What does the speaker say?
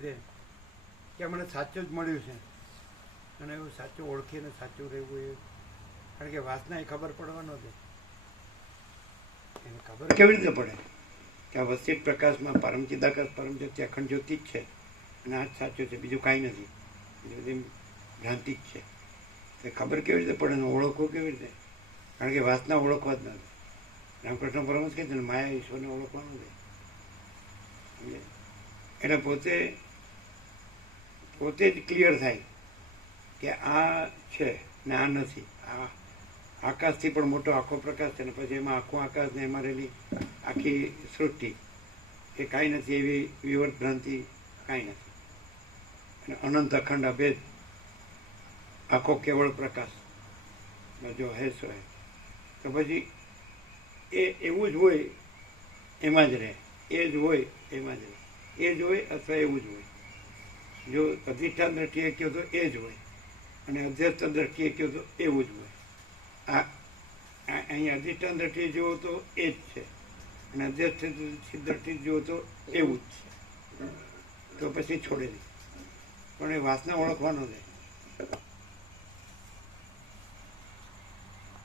રીતે કે મને સાચું જ મળ્યું છે. અને એવું સાચું ઓળખીને સાચું રહેવું એ કારણ કે વાસના એ ખબર પડવાનો છે એને ખબર કેવી રીતે પડે? કે આ વસ્તી પ્રકાશમાં પરમ ચિદાકાશ પરમ જ્યોતિ અખંડ જ્યોતિ જ છે. અને આ જ સાચું છે બીજું કાંઈ નથી. બીજું બધી ભ્રાંતિ જ છે. તે ખબર કેવી રીતે પડે ઓળખવું કેવી રીતે? કારણ કે વાસના ઓળખવા જ નથી રામકૃષ્ણ પરમહંસ કહે છે માયા ઈશ્વરને ઓળખવાનું છે? એટલે પોતે પોતે જ ક્લિયર થાય કે આ છે ને આ નથી. આ આકાશથી પણ મોટો આખો પ્રકાશ છે ને પછી એમાં આખું આકાશ ને એમાં રહેલી આખી સૃષ્ટિ. એ કાંઈ નથી, એવી વિવર્ત ભ્રાંતિ કાંઈ નથી. અને અનંત અખંડ અભેદ આખો કેવળ પ્રકાશ. જો હે સો હે. તો પછી એ એવું જ હોય એમાં જ રહે. એ જ હોય એમાં જ રહે. એ જ હોય અથવા એવું જ હોય. જો અધિષ્ઠાન દ્રષ્ટિએ કહો તો એ જ હોય. અને અધ્યસ્થ દ્રષ્ટિએ કહો તો એવું જ હોય. આ અહીં અધિષ્ઠાન દ્રષ્ટિએ જુઓ તો એ જ છે. અને અધ્યક્ષ દ્રષ્ટિએ જુઓ તો એવું જ છે. તો પછી છોડે નહીં. પણ એ વાસના ઓળખવાનો છે